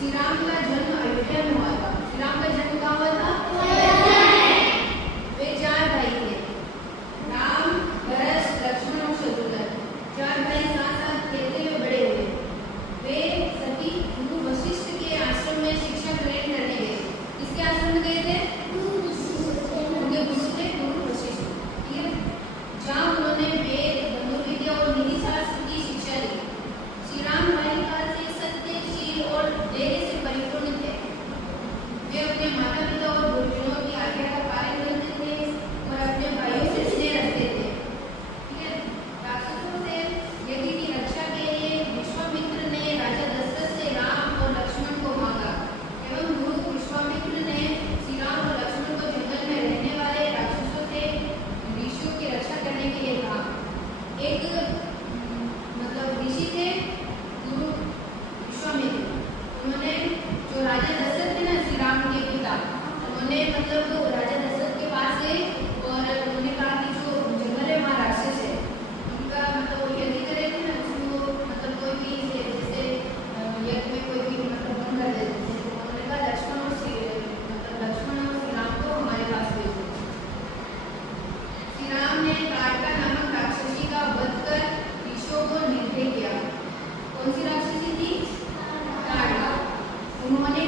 श्री राम का जन्म अयोध्या में हुआ था। श्री राम का जन्म कहाँ हुआ था? वे 4 भाई थे, राम, भरत, लक्ष्मण और शत्रुघ्न। 4 भाई साथ साथ खेलते हुए बड़े हुए। वे सभी गुरु वशिष्ठ के आश्रम में शिक्षा ग्रहण करने गए। किसके आश्रम में गए थे? उनके गुरु थे गुरु वशिष्ठ। ठीक है, जहाँ उन्होंने वेद, धनुर्विद्या और नीति शास्त्र की शिक्षा ली। श्री राम बाल्यकाल से सत्य, शील और धैर्य से परिपूर्ण थे। वे अपने माता पिता और गुरुजनों की आज्ञा का पालन करते थे और अपने भाइयों से स्नेह रखते थे। ठीक है, राक्षसों से यज्ञ की रक्षा के लिए विश्वामित्र ने राजा दशरथ से राम और लक्ष्मण को मांगा एवं गुरु विश्वामित्र ने श्री राम और लक्ष्मण को जंगल में रहने वाले राक्षसों से ऋषियों की रक्षा करने के लिए कहा। एक ऋषि थे गुरु विश्वामित्र। उन्होंने जो राजा दशरथ थे ना, श्री राम के पिता, उन्होंने राजा दशरथ के पास गए और उन्होंने कहा कि जो जंगल है वहाँ राक्षस है, उनका यदि करे थे ना, उसको कोई भी जैसे यज्ञ में कोई भी बंद कर देते थे। तो उन्होंने कहा लक्ष्मण और श्री राम को हमारे पास भेजो। श्री राम ने ताड़का नामक राक्षसी का वध कर ऋषियों को निर्भय किया। कौन सी राक्षसी थी? ताड़का। उन्होंने